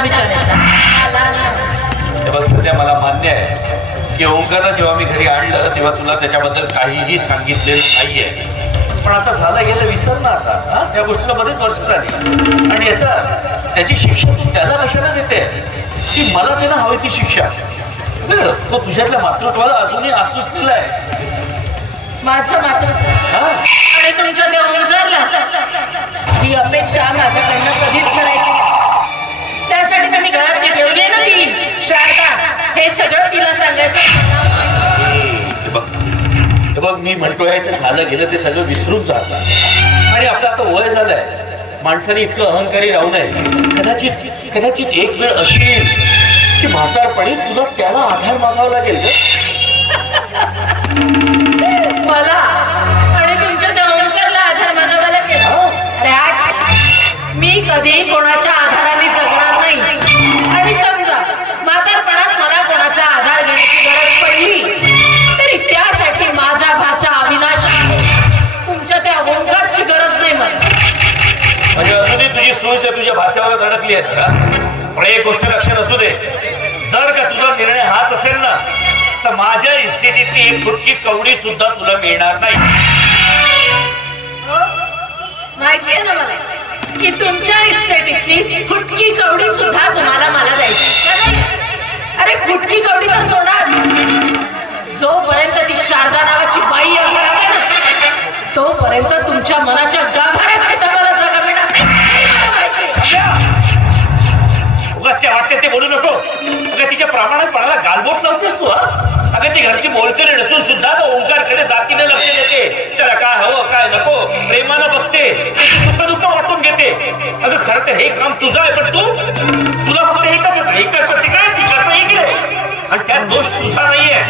त्यांना विचारायचा मला हे बघ सध्या मला मान्य आहे की ओंकारला जेव्हा मी घरी आणलं तेव्हा तुला त्याच्याबद्दल काहीही सांगितलेलं नाहीये, पण आता झालं गेलं विसर ना आता. हा, त्या गोष्टीला बरेच वर्ष झाली आणि त्याची शिक्षा तू त्याला कशाला देते की मला देणं हवी ती शिक्षा. तो तुझ्यातल्या मातृत्वाला अजूनही आसुसलेला आहे. माझं मातृत्व आणि तुमच्या त्या ओंकारला ही अपेक्षा माझ्याकडनं कधीच करायची नाही. त्यासाठी तुम्ही घरात ती ठेवली आहे ना ती शारदा, हे सगळं तिला सांगायचं. हे बघ मी म्हणतोय ते झालं गेलं ते सगळं विसरून जातात आणि आपलं आता वय झालंय. माणसाने इतकं अहंकारी राहू नये. कदाचित एक वेळ अशी येईल की म्हातारपणी तुला त्याला आधार मागावा लागेल मला आणि तुमच्या त्या ओंकारला आधार मागावा लागेल. मी कधी कोणाच्या आधाराने जगणार नाही आणि समजा म्हातारपणात मला कोणाचा आधार घेण्याची गरज पडली तरी त्यासाठी माझा भाचा अविनाश आहे. तुमच्या त्या ओंकारची गरज नाही मला. म्हणजे अजूनही तुझी सोय त्या तुझ्या भाच्यावर अडकली आहे का? पण एक गोष्ट लक्षात असू दे, जर का तुझा निर्णय हाच असेल ना तर माझ्या इस्टेटीतली एक फुटकी कवडी सुद्धा तुला मिळणार नाही. माहितीये ना मला की तुमच्या इस्टेटीतली फुटकी कवडी सुद्धा तुम्हाला मला द्यायची. अरे फुटकी कवडी तर सोडा, जोपर्यंत ती शारदा नावाची बाई आहे ना तोपर्यंत तुमच्या मनाच्या गाभाऱ्यात सुद्धा मला जागा मिळणार नाही. उगाच काय वाटते ते बोलू नको. अगं तिच्या प्रामाणिकपणाला गालबोट लावतेस तू. अगं ती घरची मोलकरी नसून सुद्धा ओंकारकडे जातीने लक्ष देते. त्याला काय हवं काय नको प्रेमानं बघते, सुख दुःख वाटून घेते. अगं खरं तर हे काम तुझं आहे, पण तुला फक्त एकच काय तिच्याचं इकडे. आणि त्यात दोष तुझा नाहीये,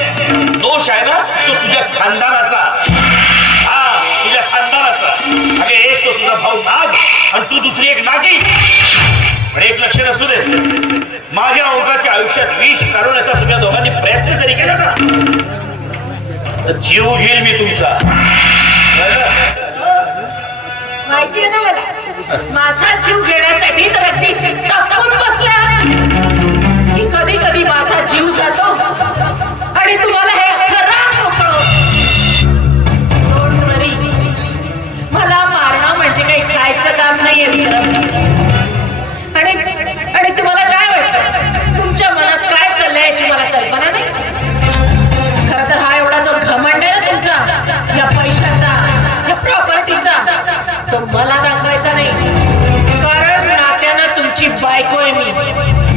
दोष आहे ना तो तुझ्या खानदानाचा. हा तुझ्या खानदानाचा. अगे एक तो तुझा भाऊ नाग आणि तू दुसरी एक नागी. पण एक लक्ष असू दे, माझ्या ओंकाच्या आयुष्यात विष काढवण्याचा तुम्ही दोघांनी प्रयत्न जरी केला ना तर जीव घेईल मी तुमचा. माहितीये ना मला माझा जीव घेण्यासाठी तर अगदी तपून बसल्या की कधी कधी माझा जीव जातो आणि तुम्हाला हे अख्खं राग मोकळं. डोंट वरी, मला मारणं म्हणजे काही खायचं काम नाहीये विक्रम. आणि तुम्हाला काय वाटतं तुमच्या मनात काय चाललंय याची मला कल्पना नाही. खरं तर हा एवढा जो घमंड आहे ना तुमचा या पैशाचा या प्रॉपर्टीचा तो मला दाखवायचा नाही. कारण नात्यानं तुमची बायको आहे मी,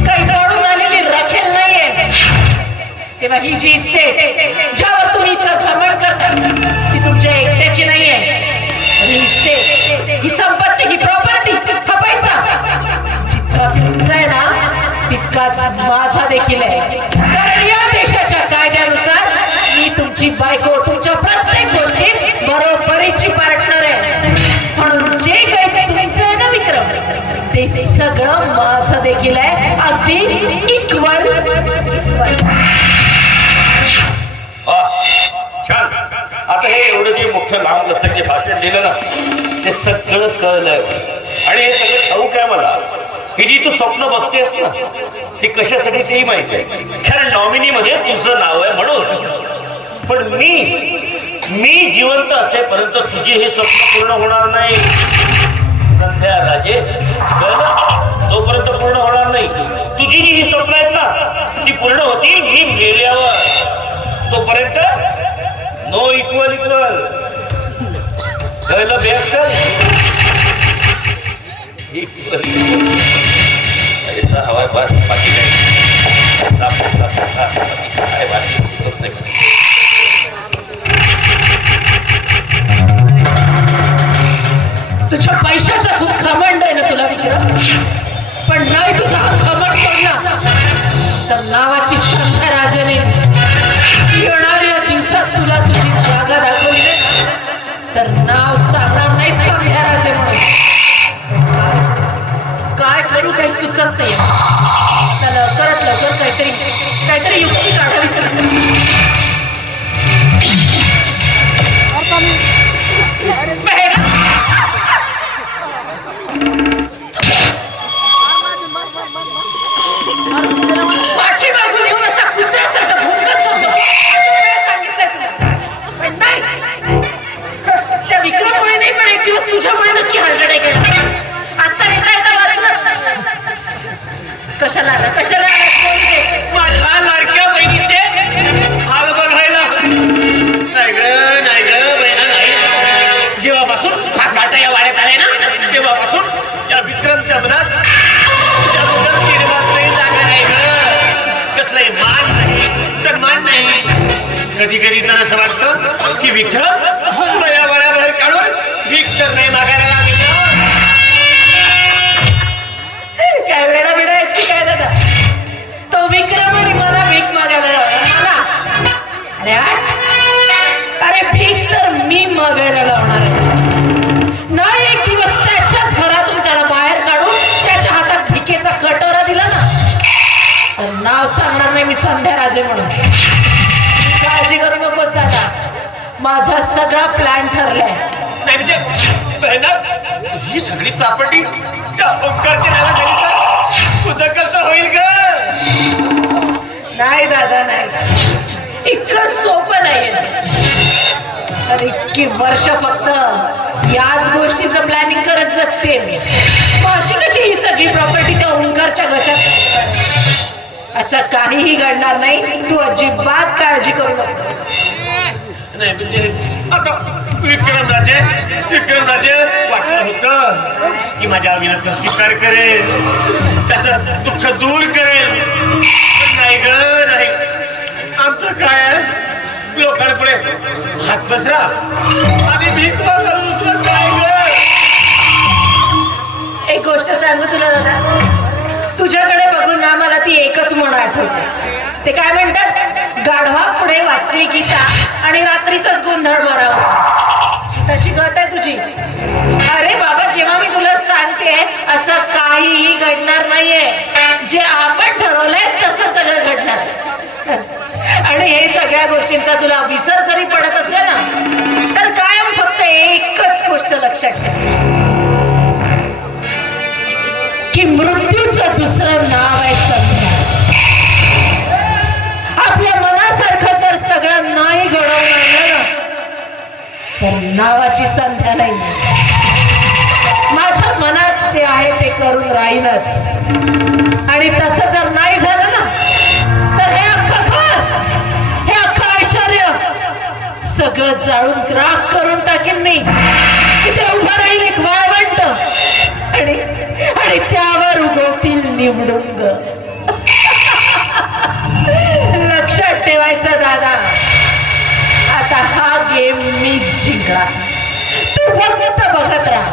काही पडून आलेली रखेल नाहीये. तेव्हा ही जी इस्टेट ज्यावर तुम्ही इतकं घमंड करता ती तुमच्या एकट्याची नाहीये. ही इस्टेट, ही संपत्ती, ही प्रॉपर्टी, हा पैसा तुमचा आहे ना तितकाच माझा देखील आहे. कारण या देशाच्या कायद्यानुसार मी तुमची बायको तुमच्या प्रत्येक गोष्टीत बरोबरीची पार्टनर आहे. म्हणून जे काही तुमचं आहे ना विक्रम ते सगळं माझं देखील आहे, अगदी इक्वल. छान. आता हे एवढं जे मोठं लांब लचक जे भाषण दिलं ना ते सगळं कळलंय आणि हे सगळं ठाऊक आहे मला. ही जी तू स्वप्न बघतेस ना ती कशासाठी तेही माहिती आहे. कारण नॉमिनी मध्ये तुझं नाव आहे म्हणून. पण मी जिवंत असेपर्यंत तुझी हे स्वप्न पूर्ण होणार नाही. संध्या राजे तोपर्यंत पूर्ण होणार नाही. तुझी जी ही स्वप्न आहेत ना ती पूर्ण होतील मी मेल्यावर. तोपर्यंत नो इक्वल कळलं बेस्ट. हवाय बस बाकी तुझ्या पैशाचा खूप घमंड आहे ना तुला विक्रम. पण नाही तुझा घमंड पडला तर नावाची संख्या राजाने येणाऱ्या दिवसात तुला तुझी जागा दाखवली तर नाव सांगणार नाही संध्या राजे म्हणून. काय करू काही सुचत नाही. लवकरात लवकर काहीतरी युक्ती काढावीच लागते. कशाला आला कोण ते? माझ्या लाडक्या बहिणीचे हाल बघायला. नाही ग बहिणा नाही. जेव्हापासून हा काटा या वाड्यात आलाय ना तेव्हापासून या विक्रमच्या मनात तुझ्याबद्दल निर्माण नाही, जागा नाही ग. कसलाही मान नाही, सन्मान नाही. कधी कधी तर असं वाटतं की विक्रम या वाड्याबाहेर काढून भीक तर नाही मागायला लागेल. काय वेळा वेळा आहेस की काय दादा? तो विक्रम आणि मला भीक मागायला लावला. मला अरे अरे भीक तर मी मागायला लावणार आहे ना. एक दिवस त्याच्याच घरातून त्याला बाहेर काढून त्याच्या हातात भिकेचा कटोरा दिला ना तर नाव सांगणार नाही मी संध्या राजे म्हणून. काळजी करू नकोस दादा, माझा सगळा प्लॅन ठरलाय. नाही म्हणजे बहिणा ही सगळी प्रॉपर्टी त्या ओंकारच्या नावावर झाली तर तुझं कसं होईल ग? नाही दादा नाही, इतकं सोपं नाहीये. तर इतकी वर्ष फक्त याच गोष्टीचं प्लॅनिंग करत जगते मी. अशी कशी ही सगळी प्रॉपर्टी त्या ओंकारच्या घशात? असं काहीही घडणार नाही, तू अजिबात काळजी करू नकोस. नाही म्हणजे आता विक्रमराजे वाटलं होतं की माझ्या विनंतीचा स्वीकार करेल, त्याचं दुःख दूर करेल. पण नाही ग नाही. आमचं काय आहे लोकांपुढे हात पसरा आणि भीक मागा, दुसरं काय ग? एक गोष्ट सांगू तुला दादा, तुझ्याकडे बघून ना मला ती एकच म्हण आठवते. ते काय म्हणतात, गाढवा पुढे वाचली गीता आणि रात्रीचाच गोंधळ बरावा. तशी गत आहे तुझी. अरे बाबा, जेव्हा मी तुला सांगते असं काहीही घडणार नाहीये. जे आपण ठरवलंय तसं सगळं घडणार. आणि हे सगळ्या गोष्टींचा तुला विसर जरी पडत असला ना तर कायम फक्त एकच गोष्ट लक्षात ठेव की मृत्यूचं दुसरं नाव आहे संध्या. आपल्या मनासारखं जर सगळं नाही घडवून आणलं ना तर नावाची संध्या नाही. माझ्या मनात जे आहे ते करून राहीनच. आणि तसं जर नाही झालं ना तर हे अख्खं घर, हे अख्खं ऐश्वर्य सगळं जाळून राख करून टाकेन मी. इथे उभं राहील एक वाळवंट आणि त्यावर उगवतील निवडुंग. लक्षात ठेवायचं दादा, आता हा गेम मीच जिंकला. तू फक्त बघत राहा.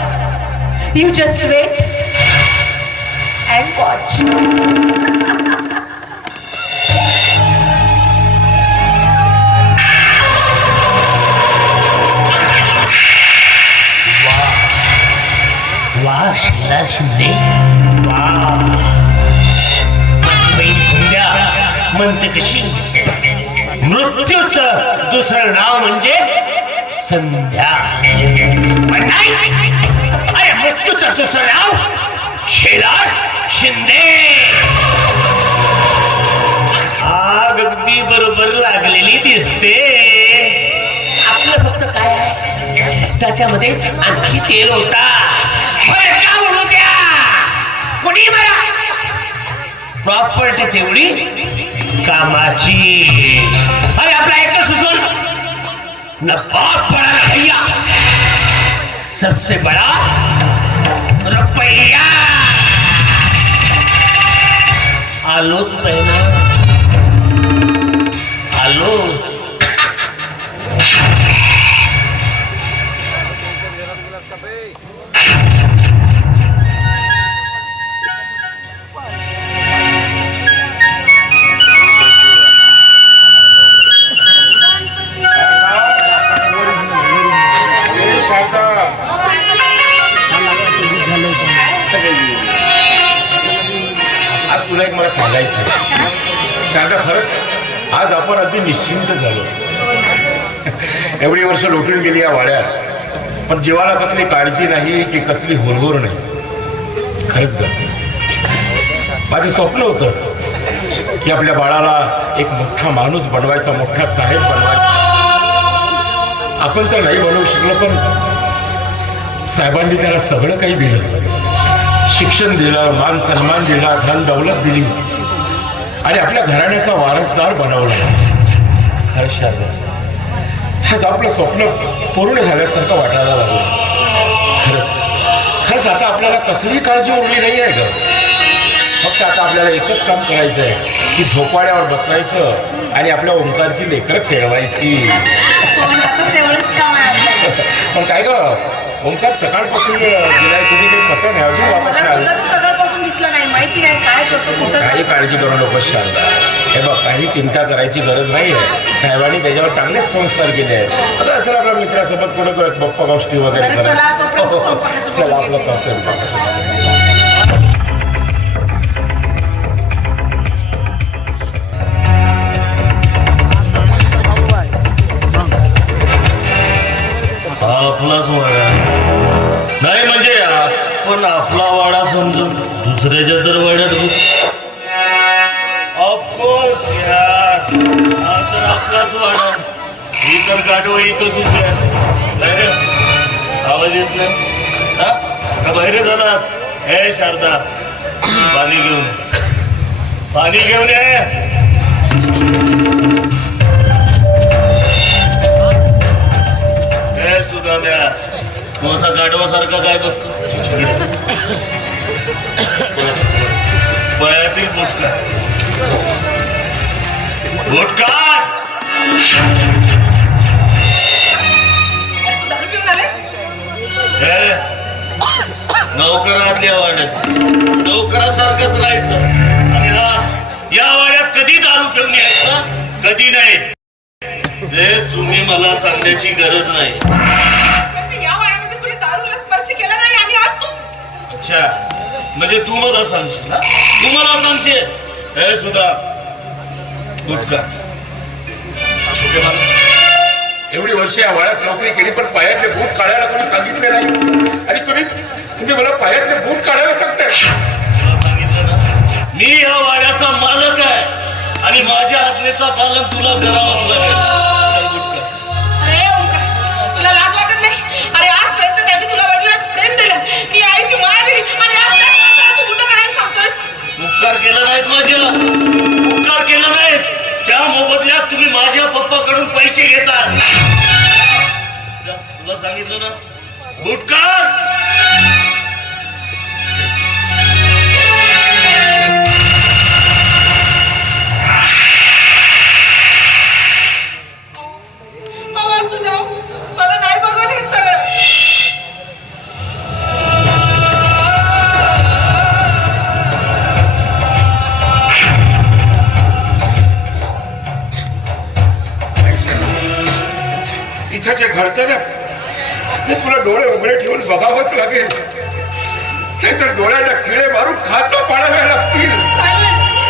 You just wait and watch. वा शिला शिंदे, वा बहीण संध्या म्हणते कशी मृत्यूचं दुसरं नाव म्हणजे संध्या. पण नाही, अरे मृत्यूचं दुसरं नाव शेलार शिंदे. आग अगदी बरोबर लागलेली दिसते. आपलं फक्त काय आहे त्याच्यामध्ये आणखी तेल होता. प्रॉपर्टी तेवढी कामाची. अरे आपला एकच सुचल न बाप बड़ा न भैया, सबसे बड़ा रुपया. आलोच बहना, आलोच. आज तुला एक मला सांगायचं शारदा, खरंच आज आपण अगदी निश्चिंत झालो. एवढी वर्ष लोटून गेली या वाड्यात, पण जीवाला कसली काळजी नाही की कसली हुरहुर नाही. खरंच ग, माझं स्वप्न होतं की आपल्या बाळाला एक मोठा माणूस बनवायचा, मोठा साहेब बनवायचा. आपण तर नाही बनवू शकलो, पण साहेबांनी त्याला सगळं काही दिलं. शिक्षण दिलं, मान सन्मान दिला, धन दौलत दिली आणि आपल्या घराण्याचा वारसदार बनवला. खरंच आज आपलं स्वप्न पूर्ण झाल्यासारखं वाटायला लागलं. खरंच आता आपल्याला कसलीही काळजी उरली नाही आहे ग. फक्त आता आपल्याला एकच काम करायचं आहे की झोपाड्यावर बसायचं आणि आपल्या ओंकारची लेकरं खेळवायची. पण काय ग ओंकार सकाळपासून गेलाय, तुम्ही काही पत्ता नाही अजून वापस नाही. सकाळपासून दिसलं नाही, माहिती नाही काय करतो कुठं. काही काळजी करू नको शारदा. हे बघ काही चिंता करायची गरज नाही आहे. साहेबांनी त्याच्यावर चांगलेच संस्कार केले आहेत. आता असेल आपल्या मित्रासोबत कुठं गप्पा गोष्टी वगैरे करा. चला आपलं कसं आपलाच वाडा नाही म्हणजे आपण आपला वाडा समजून दुसऱ्याच्या तर वाड्यात ऑफकोर्स यार, हा तर आपलाच वाडा. ही तर गाठवा इथंच होती. आवाज येत नाही का बाहेर जाणार? हे शारदा पाणी घेऊन ये. सुद्धा तू असा गाढवासारखा काय बघतो? पायातील बोटका नोकरातल्या वाड्यात नोकरासारखंच राहायचं आणि या वाड्यात कधी दारू पिऊन यायचं कधी नाही. ते तुम्ही मला सांगण्याची गरज नाही. या वाड्यामध्ये कुणी दारूला स्पर्श केला नाही आणि आज तू. अच्छा म्हणजे तू मला सांगशील ना? तू मला सांगशील? हे सुद्धा गुटखा छोटे मला एवढी वर्ष या वाड्यात नोकरी केली पण पायातले बूट काढायला कोणी सांगितले नाही आणि तुम्ही मला पायातले बूट काढायला सांगताय. सांगितलं ना मी या वाड्याचा मालक आहे आणि माझ्या आज्ञेचा पालन तुला करावंच लागेल. तुला लाज वाटत नाही? अरे आजपर्यंत त्यांनी तुला वडिलांच प्रेम दिलं, मी आईची माया दिली आणि आज तू कुठं करायला सांगतोस? उपकार केला नाहीत माझ्या, उपकार केला नाहीत. त्या मोबदल्यात तुम्ही माझ्या पप्पाकडून पैसे घेता. तुला सांगितलं ना गुटकार. मला नाही बघत हे सगळं. इथं जे घडतं ना ते तुला डोळे उघडे ठेवून बघावंच लागेल, नाहीतर डोळ्याला किडे मारून खाचा पाडाव्या लागतील.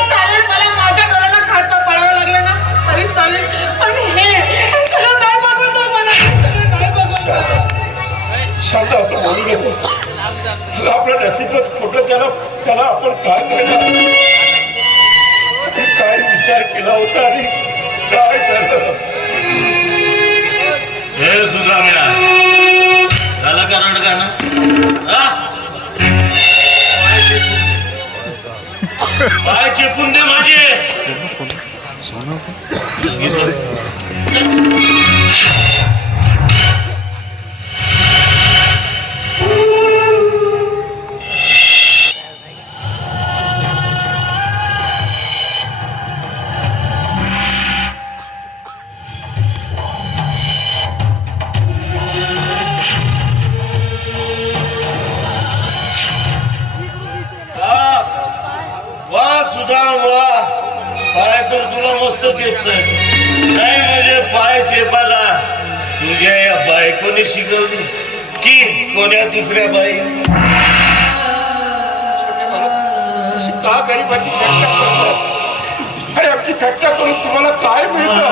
चालेल मला माझ्या डोळ्याला खाचा पडावा लागला ना तरी चालेल, पण हे सगळं नाही बघतो. मला सगळं नाही बघतो. शारदा असं बोलू नकोस. आपलं नशीबच खोटं. त्याला आपण काय करणार? काय विचार केला होता आणि काय झालं? हे सुद्धा झाला का रडगा ना? पाय चेपून दे माझे. पाय तर तुला मस्त चेपतोय. नाही म्हणजे पाय चेपाला तुझ्या या बायकोने शिकवली की कोण्या दुसऱ्या बाई? का गरीबाची थट्टा करतो? अरे आमची थट्टा करून तुम्हाला काय मिळतं?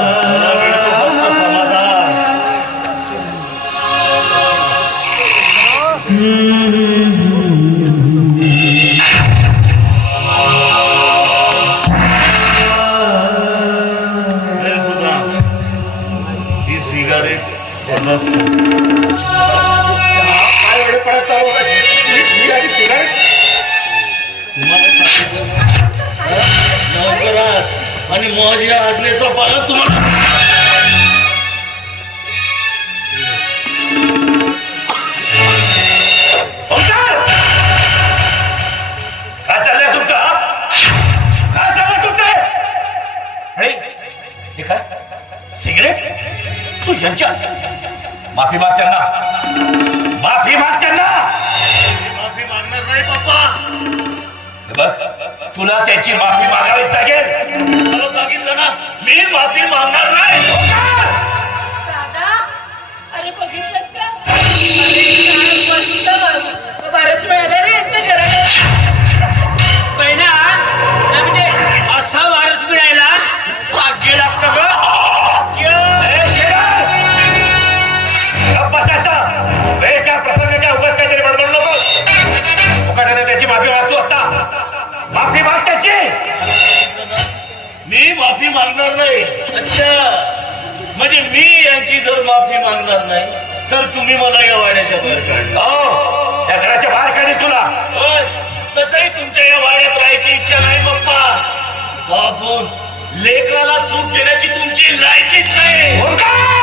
समाधान. काय वेळेपणा चालू आहे? सिगारेट मला तुम्हाला ओंकार! काय चाललंय तुमचं काय चाललंय तुमचं अरे हे काय सिगरेट तू यांच्या माफी माग त्यांना माफी माग त्यांना माफी मागणार नाही बाप्पा. बघ तुला त्याची माफी मागावीच लागेल मला सांगितलं ना मी माफी मागणार नाही. दादा अरे बघितलंस का अरे काय मस्त वारस मिळालं रे यांच्या घरात. बहिणा म्हणजे असा वारस मिळायला भाग्य लागतं ग. ए, शेखर! गप्प बसायचं. काय प्रसंग काय उगाच काहीतरी बडबड नको फुकटाने त्याची माफी मागतो आता माफी माग त्याची मी माफी मागणार नाही. अच्छा म्हणजे मी यांची जर माफी मागणार नाही तर तुम्ही मला या वाड्याच्या बाहेर काढला. हो या घराच्या बाहेर काढेल तुला होय, तसंही तुमच्या या वाड्यात राहायची इच्छा नाही बाप्पा. बापून लेकराला सूट देण्याची तुमची लायकीच नाही. ओंकार!